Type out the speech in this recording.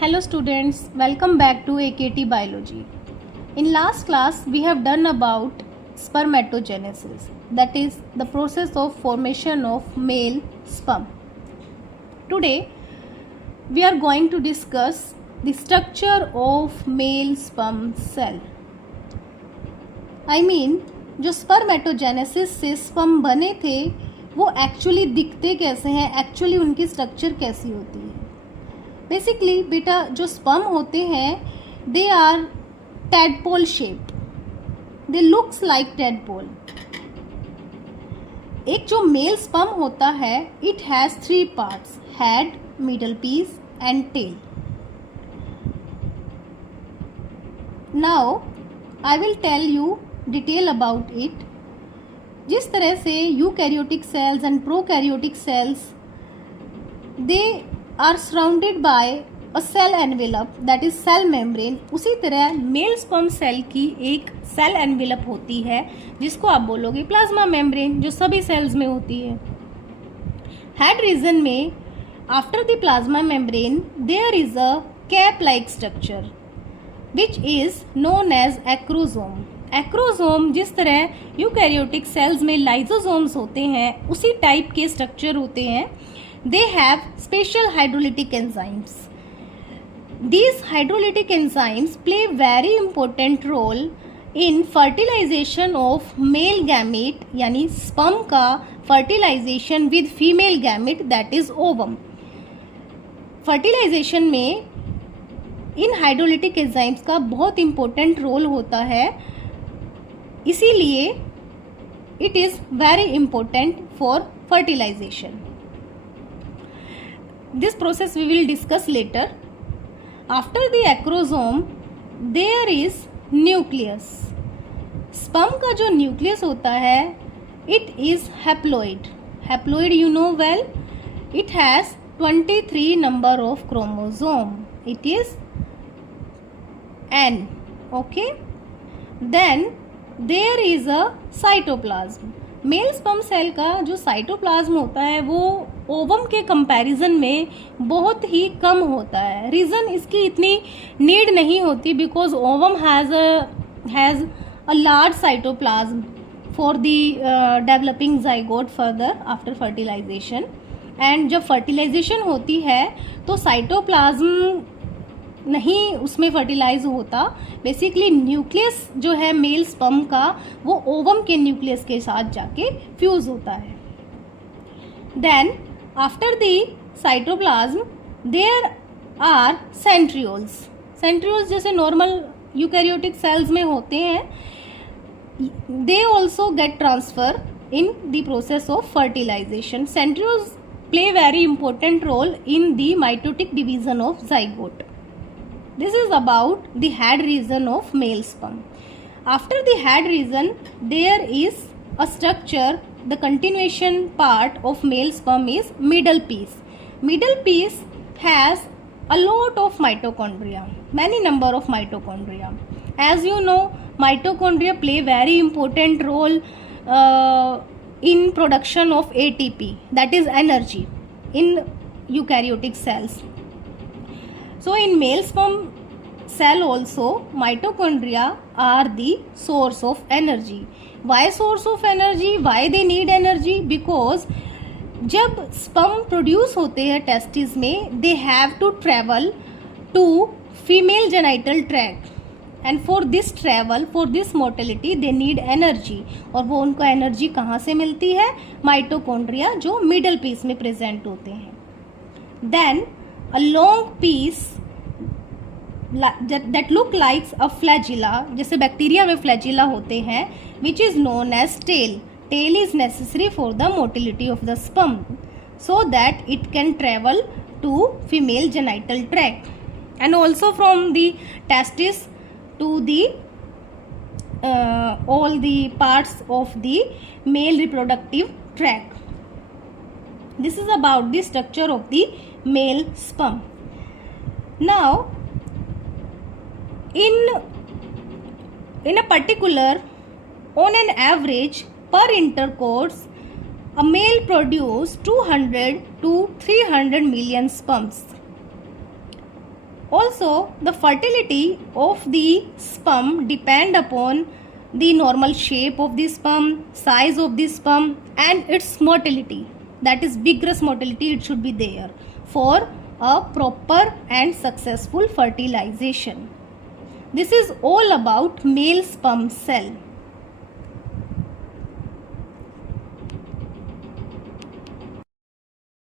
Hello students, welcome back to AKT Biology. In last class we have done about spermatogenesis, that is the process of formation of male sperm. Today we are going to discuss the structure of male sperm cell. जो spermatogenesis से sperm बने थे वो actually दिखते कैसे हैं, actually उनकी structure कैसी होती है. बेसिकली बेटा जो स्पर्म होते हैं they are tadpole shaped, they looks like tadpole. एक जो मेल स्पर्म होता है it has 3 parts, head, middle piece and tail. Now I will tell you detail about it. जिस तरह से eukaryotic cells and prokaryotic cells they are surrounded by a cell envelope, that is cell membrane, उसी तरह mail sperm cell की एक cell envelope होती है जिसको आप बोलोगे प्लाज्मा मेम्ब्रेन, जो सभी सेल्स में होती है. हेड रीजन में after the plasma membrane there is a cap like structure which is known as acrosome. Acrosome जिस तरह यूकैरियोटिक सेल्स में लाइसोसोम्स होते हैं उसी टाइप के स्ट्रक्चर होते हैं. They have special hydrolytic enzymes. These hydrolytic enzymes play very important role in fertilization of male gamete, यानी sperm का fertilization with female gamete, that is ovum. Fertilization में इन hydrolytic enzymes का बहुत important role होता है, इसीलिए it is very important for fertilization. This process we will discuss later. After the acrosome there is nucleus. Sperm का जो nucleus होता है it is haploid. Haploid you know well. It has 23 number of chromosome. It is N. Okay. Then there is a cytoplasm. Male sperm cell का जो cytoplasm होता है वो ovum के कंपैरिजन में बहुत ही कम होता है. रीज़न इसकी इतनी नीड नहीं होती because ovum has a large cytoplasm for the developing zygote further after fertilization. And जब फर्टिलाइजेशन होती है तो साइटोप्लाज्म नहीं उसमें फर्टिलाइज होता. बेसिकली न्यूक्लियस जो है मेल स्पर्म का वो ओवम के न्यूक्लियस के साथ जाके फ्यूज होता है. Then after the cytoplasm there are centrioles. Centrioles जैसे नॉर्मल यूकैरियोटिक सेल्स में होते हैं, they also get transfer in the process of fertilization. Centrioles play very important role in the mitotic division of zygote. This is about the head region of male sperm. After the head region, there is a structure. The continuation part of male sperm is middle piece. Middle piece has a lot of mitochondria, many number of mitochondria. As you know, mitochondria play very important role in production of ATP, that is energy, in eukaryotic cells. So in male sperm cell also mitochondria are the source of energy. Why source of energy? Why they need energy? Because जब sperm produce होते हैं testis में they have to travel to female genital tract and for this travel, for this motility they need energy. और वो उनको energy कहाँ से मिलती है? Mitochondria जो middle piece में present होते हैं. Then a long piece that look like a flagella, जैसे बैक्टीरिया में फ्लैजिला होते हैं, which is known as tail. Tail is necessary for the motility of the sperm so that it can travel to female genital tract and also from the testis to the all the parts of the male reproductive tract. This is about the structure of the male sperm. Now in a particular, on an average per intercourse a male produce 200 to 300 million sperms. Also, the fertility of the sperm depend upon the normal shape of the sperm, size of the sperm, and its motility. That is vigorous motility, it should be there for a proper and successful fertilization. This is all about male sperm cell.